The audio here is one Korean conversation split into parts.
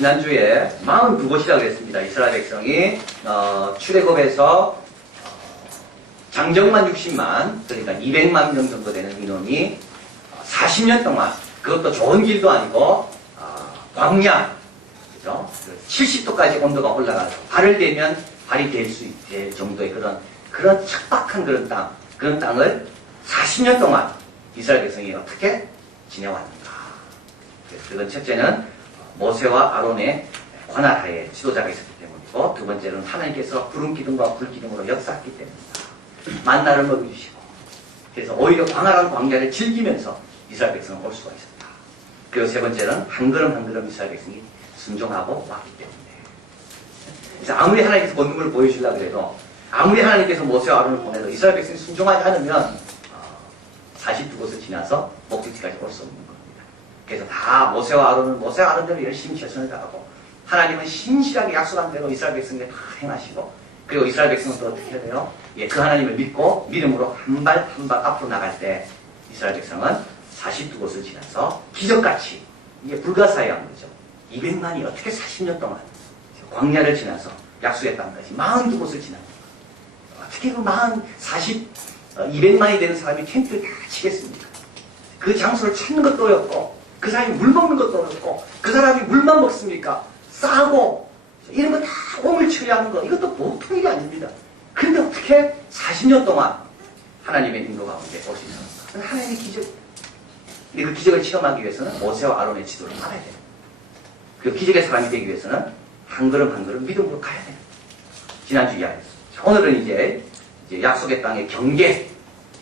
지난주에 42곳이라고 그랬습니다. 이스라엘 백성이 출애굽에서 장정만 60만, 그러니까 200만 명 정도 되는 인원이 40년 동안, 그것도 좋은 길도 아니고 광야, 그죠? 70도까지 온도가 올라가서 발을 대면 발이 될 수 있을 정도의 그런 척박한 그런 땅을 40년 동안 이스라엘 백성이 어떻게 지내왔는가. 그건 첫째는 모세와 아론의 권한하에 지도자가 있었기 때문이고, 두 번째는 하나님께서 구름 기둥과 불 기둥으로 역사했기 때문이다. 만나를 먹여주시고, 그래서 오히려 광야를 즐기면서 이스라엘 백성은 올 수가 있었다. 그리고 세 번째는 한 걸음 한 걸음 이스라엘 백성이 순종하고 왔기 때문에. 그래서 아무리 하나님께서 본능을 보여주려고 해도, 아무리 하나님께서 모세와 아론을 보내도 이스라엘 백성이 순종하지 않으면 42곳을 지나서 목적지까지 올 수 없는 겁니다. 그래서 다 모세와 아론대로 열심히 최선을 다하고, 하나님은 신실하게 약속한 대로 이스라엘 백성에게 다 행하시고, 그리고 이스라엘 백성은 또 어떻게 해야 돼요? 그 하나님을 믿고 믿음으로 한 발 한 발 앞으로 나갈 때 이스라엘 백성은 42곳을 지나서 기적같이, 이게 불가사의한 거죠. 200만이 어떻게 40년 동안 광야를 지나서 약속의 땅까지 42곳을 지나는 거예요. 어떻게 그 200만이 되는 사람이 텐트를 다 치겠습니까? 그 장소를 찾는 것도 어렵고, 그 사람이 물 먹는 것도 어렵고, 그 사람이 물만 먹습니까? 싸고, 이런 거 다 옹을 처리하는 거, 이것도 보통 일이 아닙니다. 그런데 어떻게 40년 동안 하나님의 인도 가운데 올 수 있었는가? 하나님의 기적. 근데 그 기적을 체험하기 위해서는 모세와 아론의 지도를 따라야 돼요. 그 기적의 사람이 되기 위해서는 한 걸음 한 걸음 믿음으로 가야 돼요. 지난주 이야기했습니다. 오늘은 이제 약속의 땅의 경계,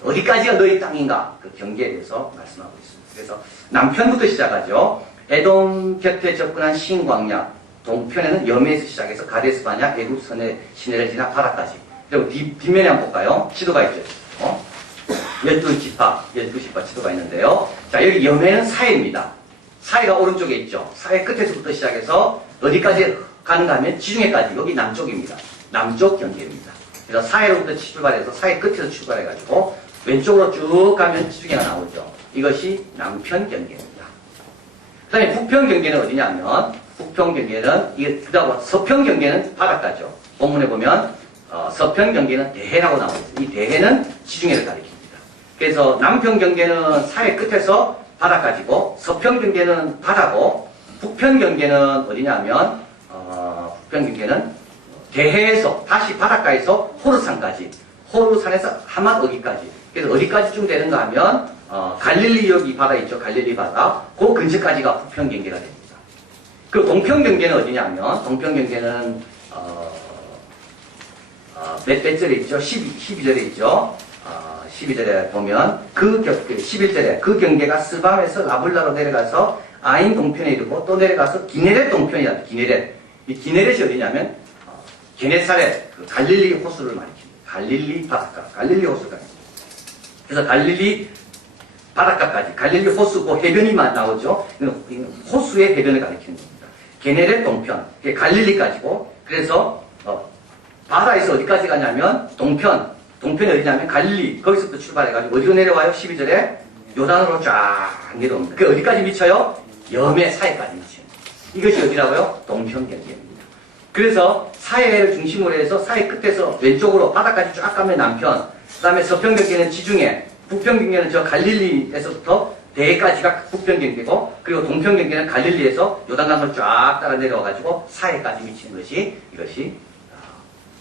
어디까지가 너희 땅인가, 그 경계에 대해서 말씀하고 있습니다. 그래서 남편부터 시작하죠. 에돔 곁에 접근한 신광야, 동편에는 염해에서 시작해서 가데스 바냐, 애굽 시내를 지나 바다까지. 그리고 뒷면에 한번 볼까요? 지도가 있죠. 12지파 지도가 있는데요. 자, 여기 염해는 사해입니다. 사해가 오른쪽에 있죠. 사해 끝에서부터 시작해서 어디까지 가는가 하면 지중해까지, 여기 남쪽입니다. 남쪽 경계입니다. 그래서 사해로부터 출발해서 사해 끝에서 출발해가지고 왼쪽으로 쭉 가면 지중해가 나오죠. 이것이 남편 경계입니다. 그 다음에 북편 경계는 어디냐면, 북편 경계는, 그다음 서편 경계는 바닷가죠. 본문에 보면 서편 경계는 대해라고 나오고 있습니다. 이 대해는 지중해를 가리킵니다. 그래서 남편 경계는 사해 끝에서 바다까지고, 서편 경계는 바다고, 북편 경계는 어디냐면 북편 경계는 대해에서 다시 바닷가에서 호르산까지, 호르산에서 하만 어기까지. 그래서 어디까지쯤 되는가 하면 갈릴리 여기 바다 있죠. 갈릴리 바다. 그 근처까지가 북편 경계가 됩니다. 그리고 동편 경계는 어디냐면, 동편 경계는 몇 절에 있죠? 12절에 있죠. 12절에 보면 11절에 그 경계가 스밤에서 라블라로 내려가서 아인 동편에 이르고, 또 내려가서 기네렛 동편이다. 기네렛. 이 기네렛이 어디냐면 게네사렛, 그 갈릴리 호수를 가리킵니다. 갈릴리 바닷가, 갈릴리 호수가. 그래서 갈릴리 바닷가까지, 갈릴리 호수, 그 해변이 나오죠. 호수의 해변을 가리키는 겁니다. 게네렛 동편, 갈릴리까지고, 그래서 바다에서 어디까지 가냐면 동편이 어디냐면 갈릴리, 거기서부터 출발해가지고 어디로 내려와요? 12절에 요단으로 쫙 내려옵니다. 그게 어디까지 미쳐요? 염해 사해까지 미쳐요. 이것이 어디라고요? 동편 경계입니다. 그래서 사해를 중심으로 해서 사해 끝에서 왼쪽으로 바다까지 쫙 가면 남편, 그 다음에 서편 경계는 지중해, 북편 경계는 저 갈릴리에서부터 대해까지가 북편 경계고, 그리고 동편 경계는 갈릴리에서 요단강을 쫙 따라 내려와가지고 사해까지 미치는 것이, 이것이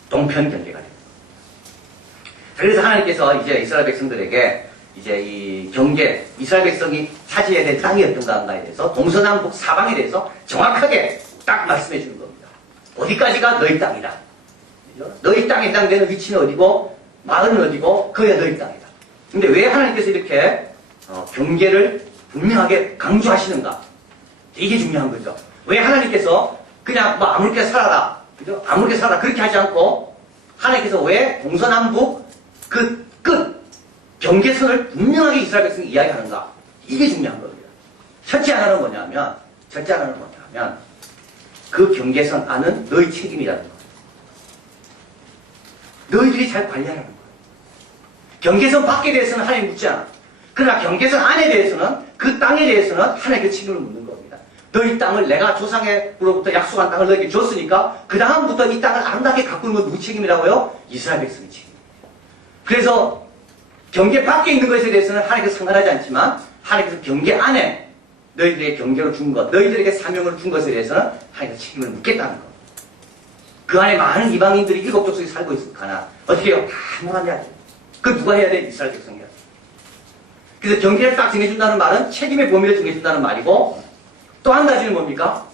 동편 경계가 됩니다. 그래서 하나님께서 이제 이스라엘 백성들에게 이제 이 경계, 이스라엘 백성이 차지해야 될 땅이 어떤가에 대해서, 동서남북 사방에 대해서 정확하게 딱 말씀해 주는 겁니다. 어디까지가 너희 땅이다. 그죠? 너희 땅에 해당되는 위치는 어디고, 마을은 어디고, 그게 너희 땅이다. 근데 왜 하나님께서 이렇게 경계를 분명하게 강조하시는가? 이게 중요한 거죠. 왜 하나님께서 그냥 뭐 아무렇게 살아라, 그죠? 아무렇게 살아라, 그렇게 하지 않고, 하나님께서 왜 동서남북 그 끝, 경계선을 분명하게 이스라엘 백성이 이야기하는가? 이게 중요한 겁니다. 첫째 하나는 뭐냐면, 그 경계선 안은 너희 책임이라는 거예요. 너희들이 잘 관리하라는 거예요. 경계선 밖에 대해서는 하나님 묻지 않아. 그러나 경계선 안에 대해서는, 그 땅에 대해서는 하나님께 책임을 묻는 겁니다. 너희 땅을 내가 조상으로부터 약속한 땅을 너에게 줬으니까 그 다음부터 이 땅을 아름답게 가꾸는 건 누구 책임이라고요? 이스라엘 백성의 책임. 그래서 경계 밖에 있는 것에 대해서는 하나님께서 상관하지 않지만 하나님께서 경계 안에 너희들에게 경계로 준 것, 너희들에게 사명을 준 것에 대해서는 하나님께서 책임을 묻겠다는 것. 그 안에 많은 이방인들이 일곱 족속이 살고 있으니까 어떻게 해요? 다 행동해야죠. 그걸 누가 해야 돼? 이스라엘 백성이 해야 돼. 그래서 경계를 딱 정해준다는 말은 책임의 범위를 정해준다는 말이고 또 한 가지는 뭡니까?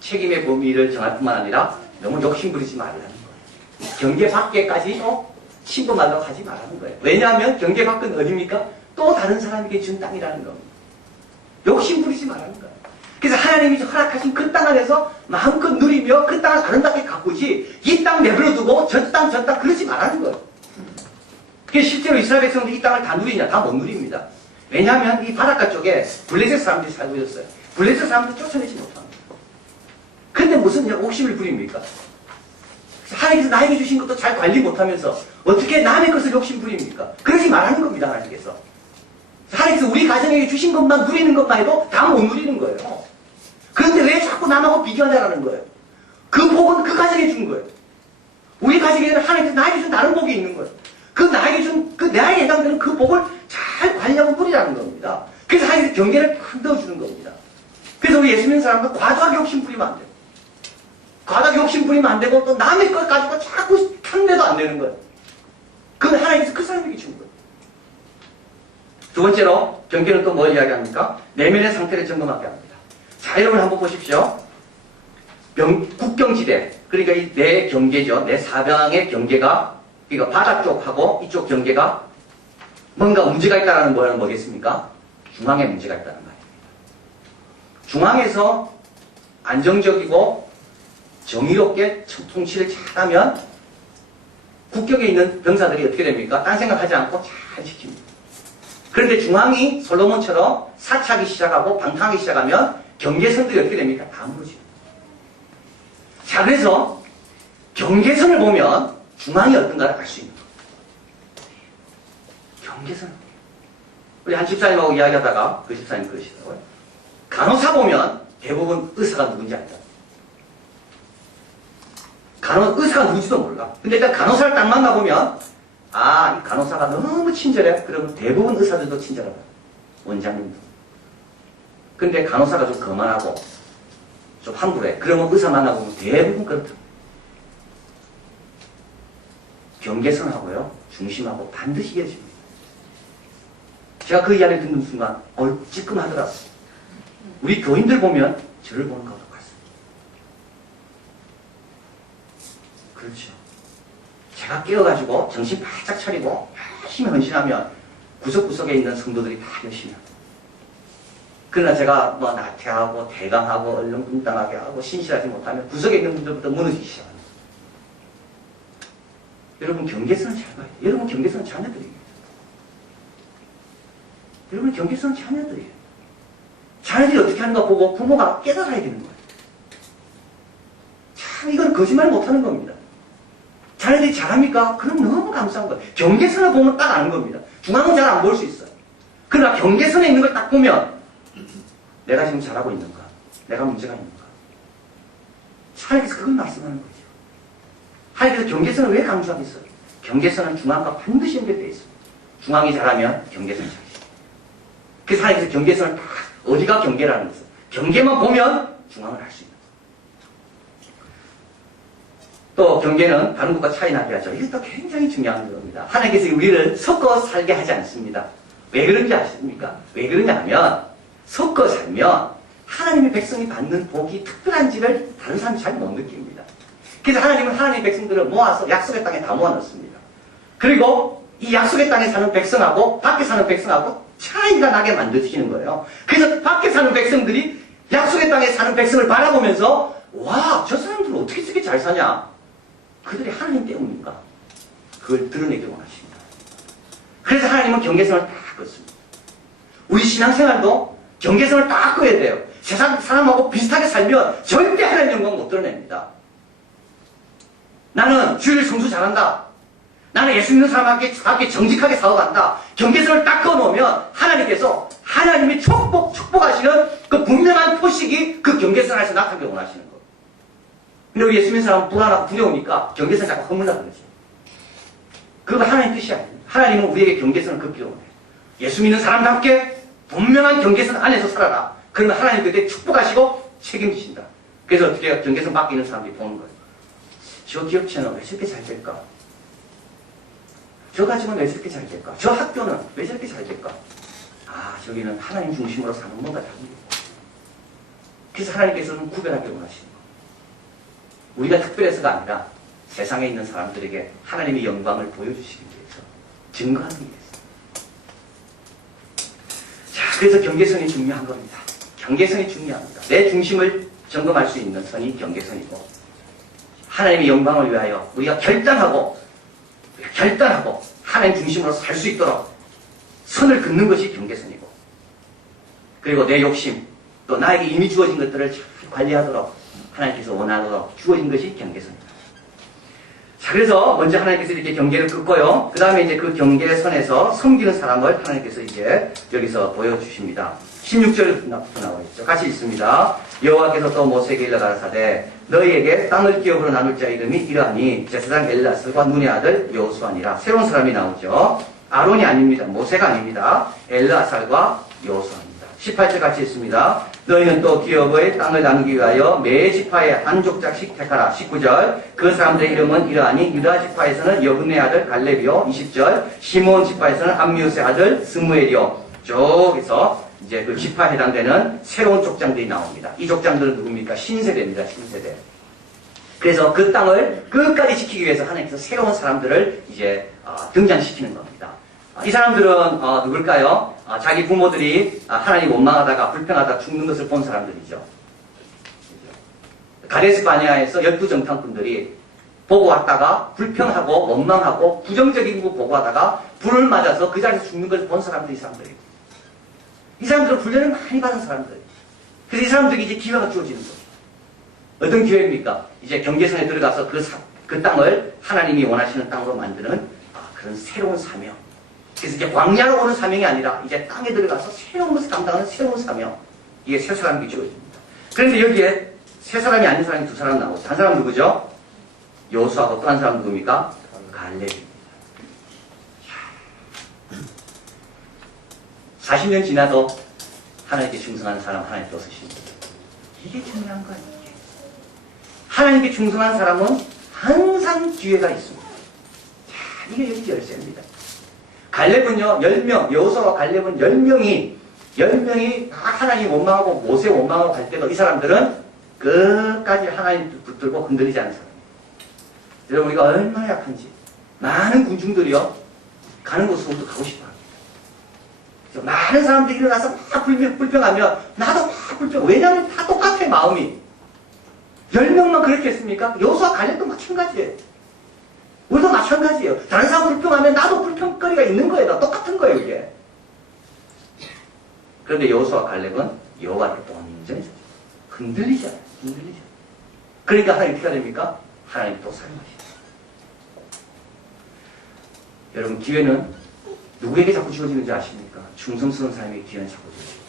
책임의 범위를 정할 뿐만 아니라 너무 욕심부리지 말라는 거예요. 경계 밖에까지 침범하려고 하지 말라는 거예요. 왜냐하면 경계 밖은 어디입니까? 또 다른 사람에게 준 땅이라는 겁니다. 욕심부리지 말라는 거예요. 그래서 하나님이 허락하신 그 땅 안에서 마음껏 누리며 그 땅을 아름답게 가꾸지 이 땅 내버려두고 저 땅 그러지 말라는 거예요. 그게 실제로 이스라엘 백성들이 이 땅을 다 누리냐? 다 못 누립니다. 왜냐하면 이 바닷가 쪽에 블레셋 사람들이 살고 있었어요. 블레셋 사람들 쫓아내지 못합니다. 근데 무슨 욕심을 부립니까? 하나님께서 나에게 주신 것도 잘 관리 못하면서 어떻게 남의 것을 욕심 부립니까? 그러지 말라는 겁니다. 하나님께서. 하나님께서 우리 가정에게 주신 것만 누리는 것만 해도 다 못 누리는 거예요. 그런데 왜 자꾸 남하고 비교하냐라는 거예요. 그 복은 그 가정에 준 거예요. 우리 가정에는 하나님께서 나에게 준 다른 복이 있는 거예요. 그 나에게 준, 그 나에게 해당되는 그 복을 잘 관리하고 누리라는 겁니다. 그래서 하나님께서 경계를 탁 넣어주는 겁니다. 그래서 우리 예수 믿는 사람은 과도하게 욕심 부리면 안 돼요. 과도하게 욕심 부리면 안 되고 또 남의 것 가지고 자꾸 탐내도 안 되는 거예요. 그건 하나님께서 그 사람에게 준 거예요. 두 번째로 경계는 또 뭘 이야기합니까? 내면의 상태를 점검하게 합니다. 자, 여러분 한번 보십시오. 국경지대, 그러니까 이 내 경계죠. 내 사방의 경계가, 그러니까 바다 쪽하고 이쪽 경계가 뭔가 문제가 있다는 거는 뭐겠습니까? 중앙에 문제가 있다는 말입니다. 중앙에서 안정적이고 정의롭게 통치를 잘하면 국경에 있는 병사들이 어떻게 됩니까? 딴 생각하지 않고 잘 지킵니다. 그런데 중앙이 솔로몬처럼 사차기 시작하고 방탕하기 시작하면 경계선들이 어떻게 됩니까? 다 무너집니다. 자, 그래서 경계선을 보면 중앙이 어떤가를 알 수 있는 거예요. 경계선. 우리 한 집사님하고 이야기하다가 그 집사님 그러시더라고요. 간호사 보면 대부분 의사가 누군지 알죠. 의사가 누군지도 몰라. 근데 일단 간호사를 딱 만나보면 이 간호사가 너무 친절해. 그러면 대부분 의사들도 친절하다. 원장님도. 근데 간호사가 좀 거만하고 좀 함부로해. 그러면 의사 만나보면 대부분 그렇다. 경계선하고요, 중심하고 반드시 이어집니다. 제가 그 이야기를 듣는 순간 찌끔하더라고요. 우리 교인들 보면 저를 보는 것과 같습니다. 그렇죠. 제가 깨어가지고 정신 바짝 차리고 열심히 헌신하면 구석구석에 있는 성도들이 다 열심히 합니다. 그러나 제가 나태하고 대강하고 얼렁뚱땅하게 하고 신실하지 못하면 구석에 있는 분들부터 무너지기 시작합니다. 여러분 경계선을 잘 봐야 돼요. 여러분 경계선은 자녀들이에요. 여러분 경계선은 자녀들이에요. 자녀들이 어떻게 하는가 보고 부모가 깨달아야 되는 거예요. 참 이건 거짓말 못하는 겁니다. 자녀들이 잘합니까? 그럼 너무 감사한 거예요. 경계선을 보면 딱 아는 겁니다. 중앙은 잘 안 볼 수 있어요. 그러나 경계선에 있는 걸 딱 보면 내가 지금 잘하고 있는가? 내가 문제가 있는가? 하나님께서 그걸 말씀하는 거죠. 하나님께서 경계선을 왜 강조하겠어요? 경계선은 중앙과 반드시 연결되어 있습니다. 중앙이 잘하면 경계선이 잘해요. 그래서 하나님께서 경계선을 딱 어디가 경계라는 거죠. 경계만 보면 중앙을 알 수 있는 거예요. 또 경계는 다른 것과 차이 나게 하죠. 이것도 굉장히 중요한 겁니다. 하나님께서 우리를 섞어 살게 하지 않습니다. 왜 그런지 아십니까? 왜 그러냐 하면 섞어 살면 하나님의 백성이 받는 복이 특별한지를 다른 사람이 잘 못 느낍니다. 그래서 하나님은 하나님의 백성들을 모아서 약속의 땅에 다 모아놓습니다. 그리고 이 약속의 땅에 사는 백성하고 밖에 사는 백성하고 차이가 나게 만드시는 거예요. 그래서 밖에 사는 백성들이 약속의 땅에 사는 백성을 바라보면서 와, 저 사람들은 어떻게 저렇게 잘 사냐? 그들이 하나님 때문인가? 그걸 드러내기 원하십니다. 그래서 하나님은 경계선을 딱 긋습니다. 우리 신앙생활도 경계선을 딱 긋어야 돼요. 세상 사람하고 비슷하게 살면 절대 하나님 영광 못 드러냅니다. 나는 주일 성수 잘한다. 나는 예수 믿는 사람한테 정직하게 살아간다. 경계선을 딱 그어놓으면 하나님께서 하나님이 축복하시는 그 분명한 표식이 그 경계선 안에서 나타나게 원하시는 거예요. 근데 우리 예수 믿는 사람은 불안하고 두려우니까 경계선 자꾸 허물라 그러지. 그거 하나님 뜻이 아닙니다. 하나님은 우리에게 경계선을 긋기로 원해요. 예수 믿는 사람답게 분명한 경계선 안에서 살아라. 그러면 하나님 그때 축복하시고 책임지신다. 그래서 어떻게 경계선 밖에 있는 사람들이 보는 거예요. 저 기업체는 왜 저렇게 잘 될까? 저 가정은 왜 저렇게 잘 될까? 저 학교는 왜 저렇게 잘 될까? 아, 저기는 하나님 중심으로 사는 뭔가 다릅니다. 그래서 하나님께서는 구별하게 원하시는 거예요. 우리가 특별해서가 아니라 세상에 있는 사람들에게 하나님의 영광을 보여주시기 위해서, 증거하기 위해서. 자, 그래서 경계선이 중요한 겁니다. 경계선이 중요합니다. 내 중심을 점검할 수 있는 선이 경계선이고, 하나님의 영광을 위하여 우리가 결단하고 하나님 중심으로 살 수 있도록 선을 긋는 것이 경계선이고, 그리고 내 욕심, 또 나에게 이미 주어진 것들을 잘 관리하도록 하나님께서 원하도록 주어진 것이 경계선입니다. 자, 그래서 먼저 하나님께서 이렇게 경계를 긋고요. 그 다음에 이제 그 경계선에서 섬기는 사람을 하나님께서 이제 여기서 보여주십니다. 16절부터 나와 있죠. 같이 있습니다. 여호와께서 또 모세에게 일러 가라사대 너희에게 땅을 기업으로 나눌 자 이름이 이러하니 제사장 엘르아살과 눈의 아들 여호수아니라. 새로운 사람이 나오죠. 아론이 아닙니다. 모세가 아닙니다. 엘르아살과 여호수아입니다. 18절 같이 있습니다. 너희는 또 기업의 땅을 나누기 위하여 매 지파에 한 족장씩 택하라. 19절 그 사람들의 이름은 이러하니 유다 지파에서는 여분의 아들 갈렙이요. 20절 시몬 지파에서는 암미우스의 아들 스무엘이요. 저기서 이제 그 지파에 해당되는 새로운 족장들이 나옵니다. 이 족장들은 누굽니까? 신세대입니다. 신세대. 그래서 그 땅을 끝까지 지키기 위해서 하나님께서 새로운 사람들을 이제 등장시키는 겁니다. 이 사람들은 누굴까요? 자기 부모들이 하나님 원망하다가 불평하다가 죽는 것을 본 사람들이죠. 가데스 바네아에서 12정탐꾼들이 보고 왔다가 불평하고 원망하고 부정적인 거 보고 하다가 불을 맞아서 그 자리에서 죽는 것을 본 사람들이 이 사람들이에요. 이 사람들은 훈련을 많이 받은 사람들이에요. 그래서 이 사람들에게 이제 기회가 주어지는 거예요. 어떤 기회입니까? 이제 경계선에 들어가서 그 땅을 하나님이 원하시는 땅으로 만드는 그런 새로운 사명. 그래서 이제 광야로 오는 사명이 아니라 이제 땅에 들어가서 새로운 것을 감당하는 새로운 사명. 이게 세 사람에게 주어집니다. 그런데 여기에 세 사람이 아닌 사람이 두 사람 나오죠. 한 사람 누구죠? 여호수아하고 또 한 사람 누굽니까? 갈렙입니다. 40년 지나도 하나님께 충성하는 사람 하나님 또 쓰십니다. 이게 중요한 거예요. 하나님께 충성한 사람은 항상 기회가 있습니다. 자, 이게 여기 열쇠입니다. 갈렙은요, 10명, 여호수아와 갈렙은 10명이 다 하나님 원망하고 모세 원망하고 갈 때도 이 사람들은 끝까지 하나님 붙들고 흔들리지 않은 사람이에요. 여러분, 우리가 얼마나 약한지. 많은 군중들이요, 가는 곳으로 가고 싶어 합니다. 많은 사람들이 일어나서 막 불평하면 나도 막 불평. 왜냐하면 다 똑같아요, 마음이. 10명만 그렇게 했습니까? 여호수아 갈렙도 마찬가지예요. 우리도 마찬가지예요. 다른 사람 불평하면 나도 불평거리가 있는 거예요. 똑같은 거예요, 이게. 그런데 여호수아 갈렙은 여호와를 온전히 흔들리지 않아요. 흔들리지 않아요. 그러니까 하나님 어떻게 됩니까? 하나님 또 사용하시죠. 여러분, 기회는 누구에게 자꾸 주어지는지 아십니까? 충성스러운 사람에게 기회는 자꾸 주어져요.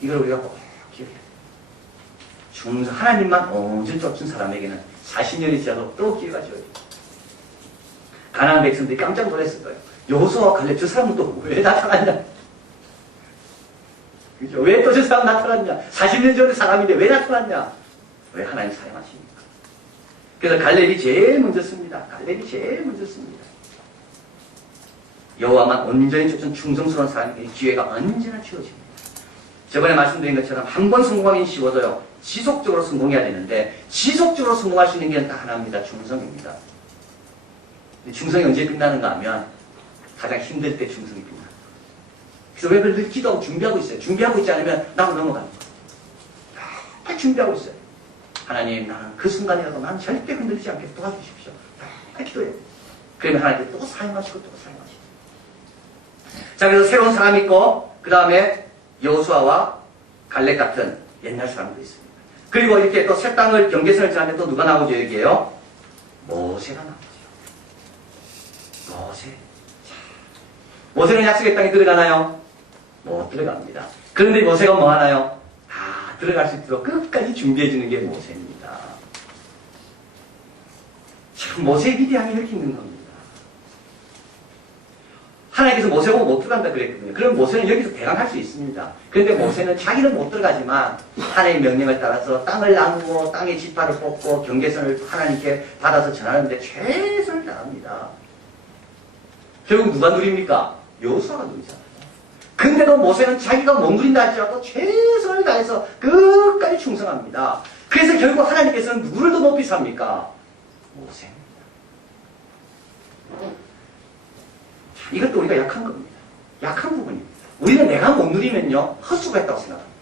이걸 우리가 꼭 기억해야 돼요. 하나님만 온전히 쫓은 사람에게는 40년이 지나도 또 기회가 주어져요. 가나안 백성들이 깜짝 놀랐을 거예요. 여호수아와 갈렙 저 사람은 또 왜 나타났냐? 그죠? 왜 또 저 사람 나타났냐? 40년 전의 사람인데 왜 나타났냐? 왜 하나님 사용하십니까? 그래서 갈렙이 제일 먼저 씁니다. 갈렙이 제일 먼저 씁니다. 여호와만 온전히 쫓은 충성스러운 사람에게 기회가 언제나 주어집니다. 저번에 말씀드린 것처럼 한 번 성공하긴 쉬워도요, 지속적으로 성공해야 되는데 지속적으로 성공할 수 있는 길은 딱 하나입니다. 충성입니다. 충성이 언제 끝나는가 하면 가장 힘들 때 충성이 끝납니다. 그래서 왜 늘 기도하고 준비하고 있어요. 준비하고 있지 않으면 나도 넘어가는 거예요. 딱 준비하고 있어요. 하나님, 나는 그 순간이라도 나는 절대 흔들리지 않게 도와주십시오. 딱 기도해요. 그러면 하나님께 또 사용하시고 또 사용하시고. 자, 그래서 새로운 사람이 있고 그 다음에 여호수아와 갈렙 같은 옛날 사람도 있습니다. 그리고 이렇게 또 새 땅을 경계선을 지나면 또 누가 나오죠? 여기에요? 모세가 나오죠. 모세. 자, 모세는 약속의 땅에 들어가나요? 못 들어갑니다. 그런데 모세가 뭐 하나요? 다 들어갈 수 있도록 끝까지 준비해주는 게 모세입니다. 참 모세의 위대함이 이렇게 있는 겁니다. 하나님께서 모세 보고 못 들어간다 그랬거든요. 그럼 모세는 여기서 대강 할 수 있습니다. 그런데 모세는 자기는 못 들어가지만 하나님의 명령을 따라서 땅을 나누고 땅의 지파를 뽑고 경계선을 하나님께 받아서 전하는데 최선을 다합니다. 결국 누가 누립니까? 여호수아가 누리잖아요. 근데도 모세는 자기가 못 누린다 할지라도 최선을 다해서 끝까지 충성합니다. 그래서 결국 하나님께서는 누구를 더 높이 삽니까? 모세입니다. 이것도 우리가 약한 겁니다. 약한 부분입니다. 우리는 내가 못 누리면요, 헛수고했다고 생각합니다.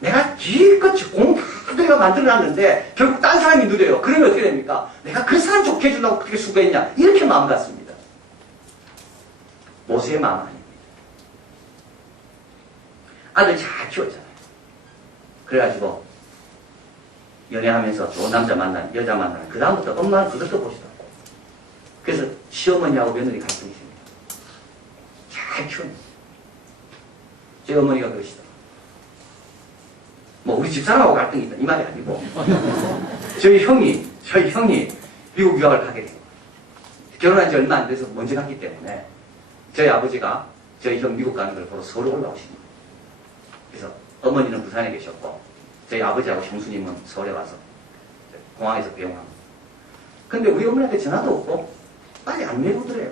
내가 기껏 공부가 만들어놨는데 결국 딴 사람이 누려요. 그러면 어떻게 됩니까? 내가 그 사람 좋게 해주려고 그렇게 수고했냐? 이렇게 마음 같습니다. 모세의 마음 아닙니다. 아들 잘 키웠잖아요. 그래가지고 연애하면서 좋은 남자 만나면, 여자 만나면 그 다음부터 엄마는 그것도 보시더라고요. 그래서 시어머니하고 며느리 갈등이 생깁니다. 잘 키웠는데 제 어머니가 그러시더라고요. 뭐 우리 집사람하고 갈등이 있다 이 말이 아니고 저희 형이 미국 유학을 가게 된 거예요. 결혼한 지 얼마 안 돼서 먼저 갔기 때문에 저희 아버지가 저희 형 미국 가는 걸 보러 서울 올라오신 거예요. 그래서 어머니는 부산에 계셨고 저희 아버지하고 형수님은 서울에 와서 공항에서 배웅합니다. 근데 우리 어머니한테 전화도 없고 빨리 안 내려오더래요.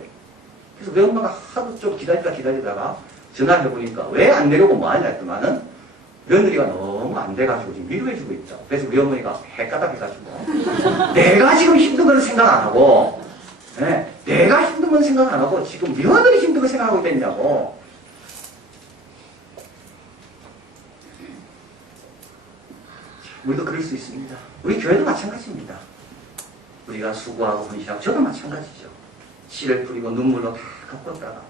그래서 우리 엄마가 하도 좀 기다리다가 전화를 해보니까 왜 안 내려오고 뭐 하냐 했더만은 며느리가 너무 안 돼가지고 지금 위로해주고 있다. 그래서 우리 어머니가 헷가닥해가지고 내가 지금 힘든 걸 생각 안 하고 네, 내가 힘든 건 생각 안 하고 지금 며느리 힘든 걸 생각하고 있겠냐고. 우리도 그럴 수 있습니다. 우리 교회도 마찬가지입니다. 우리가 수고하고 헌신하고 저도 마찬가지죠. 씨를 뿌리고 눈물로 다 갚았다가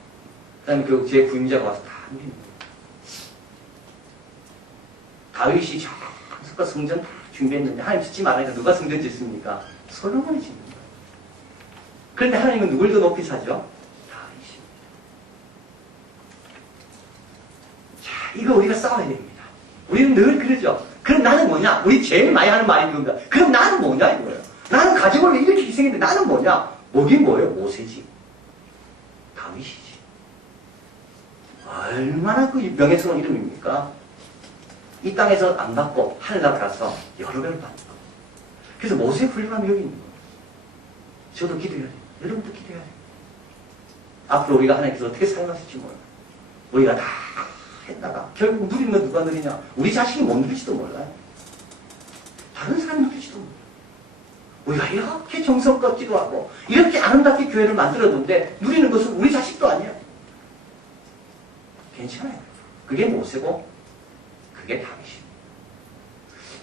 그 다음에 결국 제 부임자가 와서 다 누립니다. 다윗이 정성껏 성전 다 준비했는데 하나님 짓지 말라니까 누가 성전 짓습니까? 솔로몬이 짓는 거예요. 그런데 하나님은 누굴 더 높이 사죠? 다윗입니다. 자, 이거 우리가 싸워야 됩니다. 우리는 늘 그러죠. 그럼 나는 뭐냐? 우리 제일 많이 하는 말이 그겁니다. 그럼 나는 뭐냐 이거예요. 나는 가족을 이렇게 희생했는데 나는 뭐냐? 뭐긴 뭐예요? 모세지. 다윗이지. 얼마나 그 명예스러운 이름입니까? 이 땅에서 안 받고 하늘나라 가서 여러 배를 받는 거. 그래서 모세의 훌륭함이 여기 있는 거예요. 저도 기도해야 돼요. 여러분도 기도해야 돼요. 앞으로 우리가 하나님께서 어떻게 사용하실지 몰라요. 우리가 다 했다가 결국 누리는 건 누가 누리냐? 우리 자식이 못 누릴지도 몰라요. 다른 사람이 누릴지도 몰라요. 우리가 이렇게 정성껏 기도하고 이렇게 아름답게 교회를 만들었는데 누리는 것은 우리 자식도 아니야. 괜찮아요. 그게 모세고 그게 다윗입니다.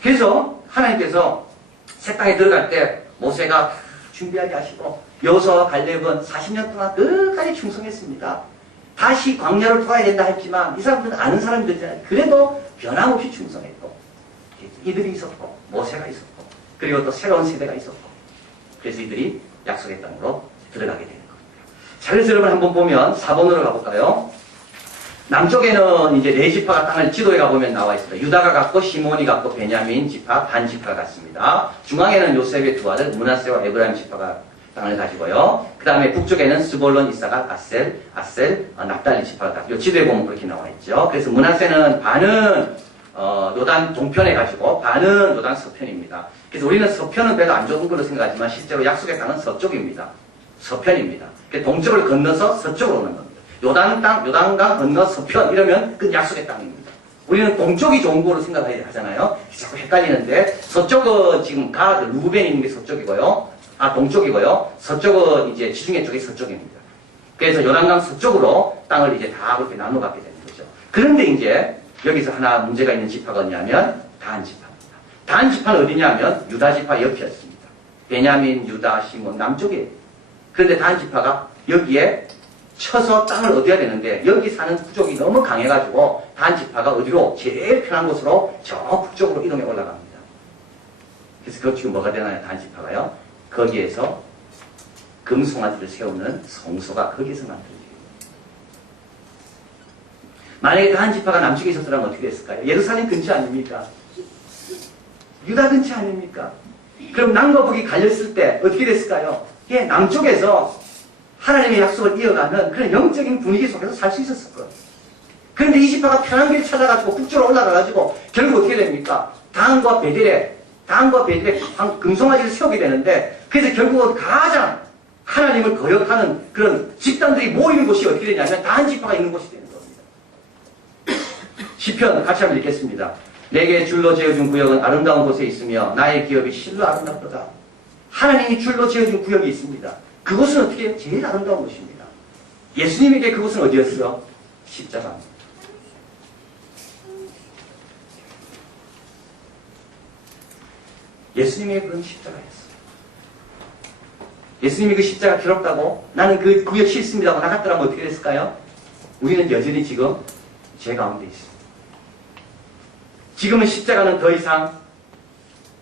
그래서 하나님께서 새 땅에 들어갈 때 모세가 준비하게 하시고 여호수아와 갈렙은 40년 동안 끝까지 충성했습니다. 다시 광야를 돌아야 된다 했지만 이 사람들은 아는 사람들이잖아요. 그래도 변함없이 충성했고 이들이 있었고 모세가 있었고 그리고 또 새로운 세대가 있었고 그래서 이들이 약속의 땅으로 들어가게 되는 겁니다. 자, 그래서 여러분 한번 보면 4번으로 가볼까요? 남쪽에는 이제 네 지파가 땅을 지도에 가보면 나와 있습니다. 유다가 같고 시몬이 같고 베냐민 지파, 단 지파가 같습니다. 중앙에는 요셉의 두 아들 므낫세와 에브라임 지파가 땅을 가지고요. 그 다음에 북쪽에는 스볼론, 이사갈, 아셀, 납달리 지파가 같고 요 지도에 보면 그렇게 나와 있죠. 그래서 므낫세는 반은 요단 동편에 가지고 반은 요단 서편입니다. 그래서 우리는 서편은 별로 안 좋은 걸로 생각하지만 실제로 약속의 땅은 서쪽입니다. 서편입니다. 동쪽을 건너서 서쪽으로 오는 겁니다. 요단강 건너 서편 이러면 그 약속의 땅입니다. 우리는 동쪽이 좋은 거로 생각하잖아요. 자꾸 헷갈리는데 서쪽은 지금 가드 루벤이 있는 게 서쪽이고요. 동쪽이고요. 서쪽은 이제 지중해 쪽이 서쪽입니다. 그래서 요단강 서쪽으로 땅을 이제 다 그렇게 나눠 갖게 되는 거죠. 그런데 이제 여기서 하나 문제가 있는 지파가 어디냐면 단 지파입니다. 단 지파는 어디냐면 유다 지파 옆이었습니다. 베냐민, 유다, 시몬 남쪽이에요. 그런데 단 지파가 여기에 쳐서 땅을 얻어야 되는데 여기 사는 부족이 너무 강해가지고 단 지파가 어디로 제일 편한 곳으로 저 북쪽으로 이동해 올라갑니다. 그래서 그 지금 뭐가 되나요? 단 지파가요. 거기에서 금송아지를 세우는 성소가 거기에서 만들어져요. 만약에 그 한 지파가 남쪽에 있었더라면 어떻게 됐을까요? 예루살렘 근처 아닙니까? 유다 근처 아닙니까? 그럼 남과 북이 갈렸을 때 어떻게 됐을까요? 예, 남쪽에서 하나님의 약속을 이어가는 그런 영적인 분위기 속에서 살 수 있었을 거예요. 그런데 이 지파가 편한 길 찾아가지고 북쪽으로 올라가가지고 결국 어떻게 됩니까? 단과 베델에 금송아지를 세우게 되는데, 그래서 결국은 가장 하나님을 거역하는 그런 집단들이 모이는 곳이 어떻게 되냐면 단 지파가 있는 곳이 되는 겁니다. 시편 같이 한번 읽겠습니다. 내게 줄로 지어준 구역은 아름다운 곳에 있으며 나의 기업이 실로 아름답도다. 하나님이 줄로 지어준 구역이 있습니다. 그곳은 어떻게 해요? 제일 아름다운 곳입니다. 예수님에게 그곳은 어디였어요? 십자가입니다. 예수님의 그건 십자가였어요. 예수님이 그 십자가 괴롭다고 나는 그 구역 싫습니다고 나갔더라면 어떻게 됐을까요? 우리는 여전히 지금 죄 가운데 있습니다. 지금은 십자가는 더 이상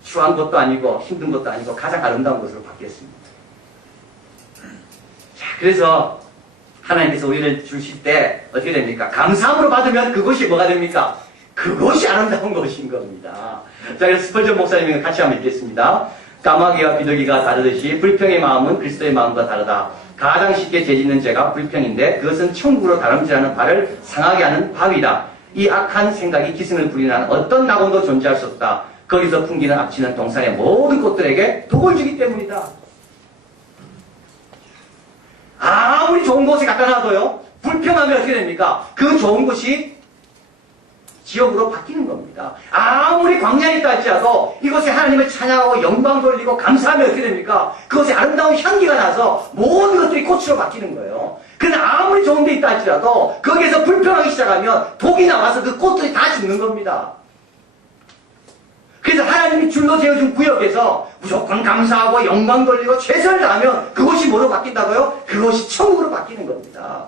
추한 것도 아니고 힘든 것도 아니고 가장 아름다운 것으로 바뀌었습니다. 자, 그래서 하나님께서 우리를 주실 때 어떻게 됩니까? 감사함으로 받으면 그것이 뭐가 됩니까? 그것이 아름다운 것인 겁니다. 자, 그래서 스펄전 목사님과 같이 한번 읽겠습니다. 까마귀와 비둘기가 다르듯이 불평의 마음은 그리스도의 마음과 다르다. 가장 쉽게 죄짓는 죄가 불평인데 그것은 천국으로 다름질하는 발을 상하게 하는 바위다. 이 악한 생각이 기승을 부리는 어떤 낙원도 존재할 수 없다. 거기서 풍기는 악취는 동산의 모든 꽃들에게 독을 주기 때문이다. 아무리 좋은 곳에 갖다 놔도요, 불평하면 어떻게 됩니까? 그 좋은 곳이 지옥으로 바뀌는 겁니다. 아무리 광야에 있다 할지라도 이곳에 하나님을 찬양하고 영광 돌리고 감사하면 어떻게 됩니까? 그곳에 아름다운 향기가 나서 모든 것들이 꽃으로 바뀌는 거예요. 그러나 아무리 좋은 데 있다 할지라도 거기에서 불평하기 시작하면 독이 나와서 그 꽃들이 다 죽는 겁니다. 그래서 하나님이 줄로 지어준 구역에서 무조건 감사하고 영광 돌리고 최선을 다하면 그것이 뭐로 바뀐다고요? 그것이 천국으로 바뀌는 겁니다.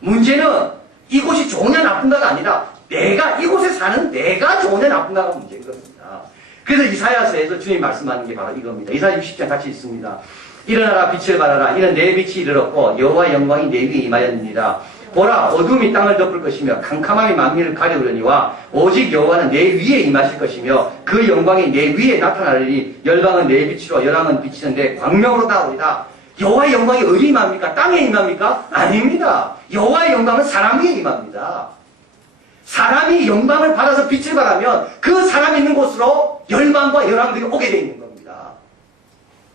문제는 이곳이 좋으냐 나쁜가가 아니라 내가 이곳에 사는 내가 좋으냐 나쁜가가 문제인 겁니다. 그래서 이사야서에서 주님 말씀하는 게 바로 이겁니다. 이사야 60장 같이 있습니다. 일어나라 빛을 발하라. 이는 내 빛이 이르렀고 여호와의 영광이 내 위에 임하였느니라. 보라 어둠이 땅을 덮을 것이며 캄캄함이 만민을 가려우려니와 오직 여호와는 내 위에 임하실 것이며 그 영광이 내 위에 나타나리니 열방은 내 빛으로 열왕은 비치는데 광명으로 다오리다. 여호와의 영광이 어디 임합니까? 땅에 임합니까? 아닙니다. 여호와의 영광은 사람 위에 임합니다. 사람이 영광을 받아서 빛을 발하면 그 사람이 있는 곳으로 열방과 열왕들이 오게 되어 있는 겁니다.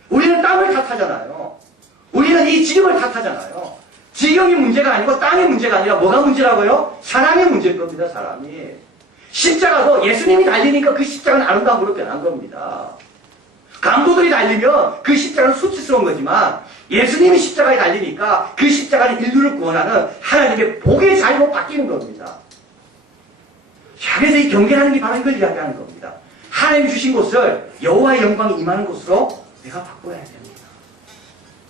우리는 땅을 탓하잖아요. 우리는 이 지경을 탓하잖아요. 지경이 문제가 아니고 땅의 문제가 아니라 뭐가 문제라고요? 사람의 문제일 겁니다. 사람이. 십자가도 예수님이 달리니까 그 십자가는 아름다운 걸로 변한 겁니다. 강도들이 달리면 그 십자가는 수치스러운 거지만 예수님이 십자가에 달리니까 그 십자가는 인류를 구원하는 하나님의 복의 자리로 바뀌는 겁니다. 자, 그래서 이 경계라는 게 바로 이걸 이야기하는 겁니다. 하나님 주신 곳을 여호와의 영광이 임하는 곳으로 내가 바꿔야 됩니다.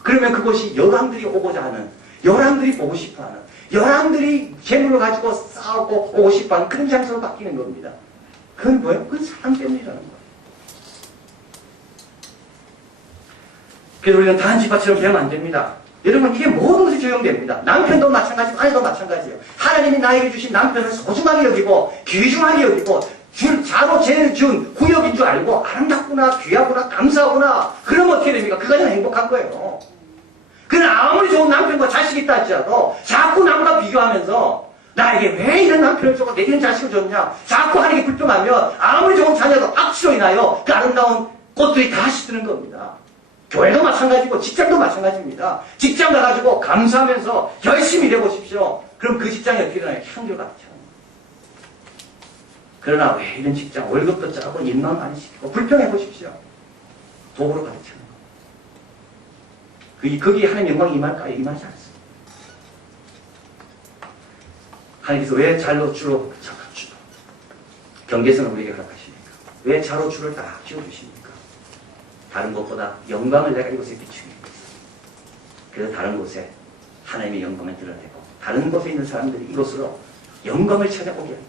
그러면 그곳이 열왕들이 오고자 하는, 열왕들이 보고 싶어하는, 열왕들이 재물을 가지고 싸우고 오고 싶어하는 그런 장소로 바뀌는 겁니다. 그건 뭐예요? 그건 사랑 때문이라는 거예요. 그래서 우리는 다한 지파처럼 되면 안 됩니다. 여러분, 이게 모든 것이 적용됩니다. 남편도 마찬가지고 아내도 마찬가지예요. 하나님이 나에게 주신 남편을 소중하게 여기고 귀중하게 여기고 자로 준 구역인 줄 알고 아름답구나 귀하구나 감사하구나 그러면 어떻게 됩니까? 그가 좀 행복한 거예요. 그러나 아무리 좋은 남편과 자식이 있다 할지라도 자꾸 남과 비교하면서 나에게 왜 이런 남편을 주고 내게 이런 자식을 줬냐 자꾸 하는 게 불평하면 아무리 좋은 자녀도 악취로 인하여 그 아름다운 꽃들이 다 시드는 겁니다. 교회도 마찬가지고 직장도 마찬가지입니다. 직장 가가지고 감사하면서 열심히 일해보십시오. 그럼 그 직장이 어떻게 되나요? 한결같죠. 그러나 왜 이런 직장 월급도 짜고 일만 많이 시키고 불평해보십시오. 도구로 가르치는 거. 거기에 하나님의 영광이 임할까요? 임하지 않습니다. 하나님께서 왜 잘로 주로 경계선을 우리에게 허락하십니까? 왜 자로 줄을 딱 지어주십니까? 다른 곳보다 영광을 내가 이곳에 비추기 위해서. 그래서 다른 곳에 하나님의 영광을 드러내고 다른 곳에 있는 사람들이 이곳으로 영광을 찾아오게 하기 위해서.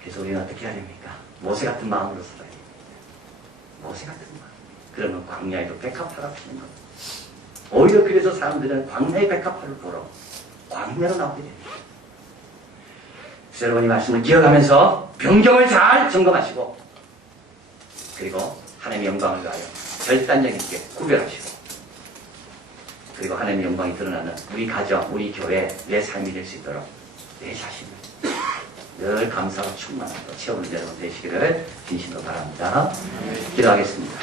그래서 우리는 어떻게 해야 됩니까? 모세 같은 마음으로 살아야 됩니다. 모세 같은 마음. 그러면 광야에도 백합화가 피는 겁니다. 오히려 그래서 사람들은 광야의 백합화를 보러 광야로 나오게 됩니다. 그래서 여러분 이 말씀을 기억하면서 변경을 잘 점검하시고 그리고 하나님의 영광을 위하여 결단력 있게 구별하시고 그리고 하나님의 영광이 드러나는 우리 가정, 우리 교회, 내 삶이 될 수 있도록 내 자신을 늘 감사와 충만함으로 채우는 여러분 되시기를 진심으로 바랍니다. 기도하겠습니다.